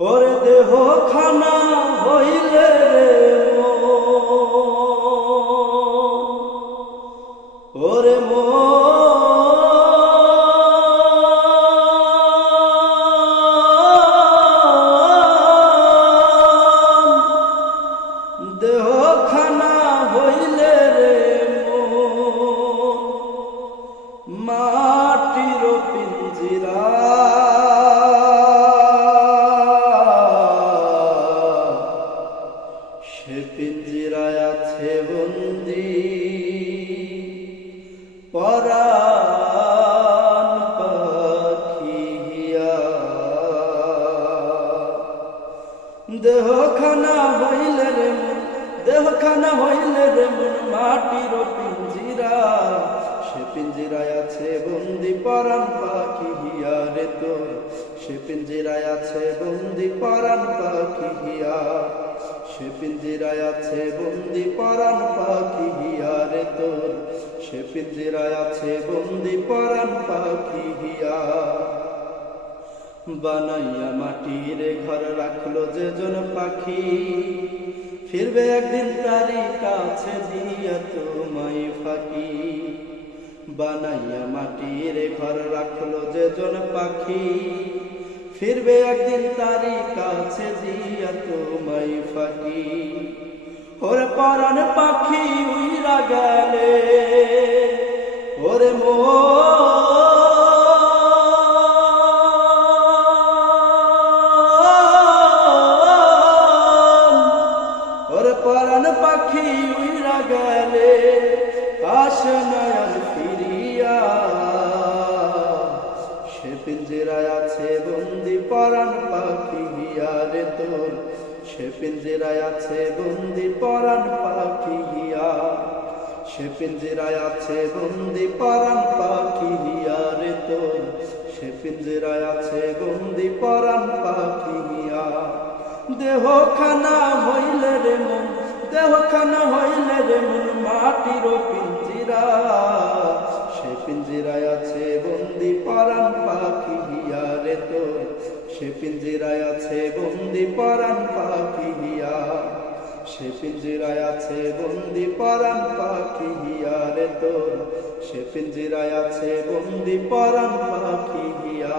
ওরে দেহ খানা হইলে রে ওরে দেহ খানা হইলে রে মাটির পিঞ্জিরা সে পিঞ্জিরায় আছে বন্দি পরাণ পাখিয়া দেহখানা হইলে রে দেহখানা হইলে রে মন মাটির পিঞ্জিরা সে পিঞ্জিরায় আছে বন্দি পরাণ পাখিয়া রে তোর সে পিঞ্জিরায় আছে বন্দি পরাণ পাখিয়া সে পিঞ্জিরায় আছে বন্দি পরাণ পাখিয়া রে তোর সে পিঞ্জিরায় আছে বন্দি পরাণ পাখিয়া বানাইয়া মাটির ঘর রাখলো যে জন পাখি ফিরবে একদিন তারি কাছে দিয়া তোমায় ফাঁকি বানাইয়া মাটির ঘর রাখলো যে জন পাখি ফিরবে একদিন তারি কাছে দিয়া তোমায় ফাঁকি ওরে পরাণ পাখি উইরা গেলে ওরে ওরে পরাণ পাখি উইরা গেলে আসে নয়ন ফিরিয়া সে পিঞ্জিরায় আছে বন্দি পরাণ পাখিয়া রে তোর সে পিঞ্জিরায় আছে বন্দি পরাণ পাখিয়া সে পিঞ্জিরায় আছে বন্দি পরাণ পাখিয়া রে তোর সে পিঞ্জিরায় আছে বন্দি পরাণ পাখিয়া দেহখানা হইলে রে মন দেহখানা হইলে রে মন মাটির পিঞ্জিরা সে পিঞ্জিরায় আছে বন্দি পরাণ পাখিয়া রে তোর সে পিঞ্জিরায় আছে বন্দি পরাণ পাখিয়া সে পিঞ্জিরায় আছে বন্দি পরাণ পাখিয়া রে তোর সে পিঞ্জিরায় আছে বন্দি পরাণ পাখিয়া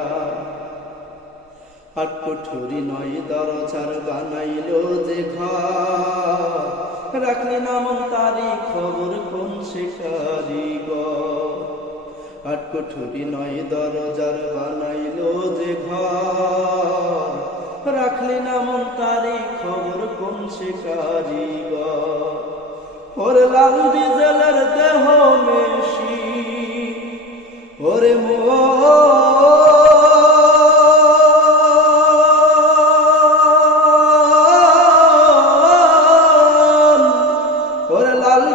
আট কুঠুরি নয় দরজার বানাইলো যে ঘর রাখলি নামন তারি খবর কোন সে কারিগর আট কুঠুরি নয় দরজার বানাইলো যে ঘর রাখলি নামন তারি খবর কোন সে কারিগর ওরে লাল ডিজেলের দেহ মেশি ওরে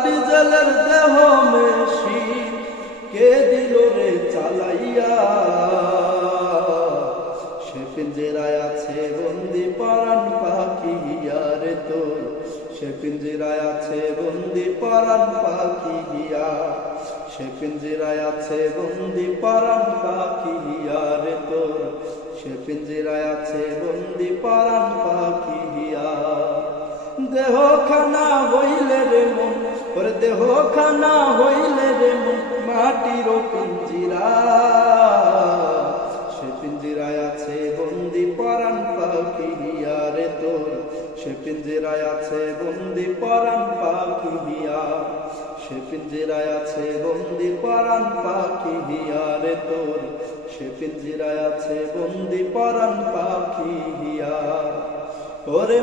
ডিজেলের দেহ মেশি কে দিল রে চালাইয়া সে পিঞ্জিরায় আছে বন্দি পরাণ পাখিয়া রে তোর সে পিঞ্জিরায় আছে বন্দি পরাণ পাখিয়া সে পিঞ্জিরায় আছে বন্দি পরাণ পাখিয়া রে তোর সে পিঞ্জিরায় আছে বন্দি পরাণ পাখিয়া দেহখানা হইলে রে মন ওরে দেহখানা হইলে রে মন মাটির পিঞ্জিরা সে পিঞ্জিরায় আছে বন্দি পরাণ পাখিয়া রে তোর সে পিঞ্জিরায় আছে বন্দি পরাণ পাখিয়া সে পিঞ্জিরায় আছে বন্দি পরাণ পাখিয়া রে তোর সে পিঞ্জিরায় আছে বন্দি পরাণ পাখিয়া ওরে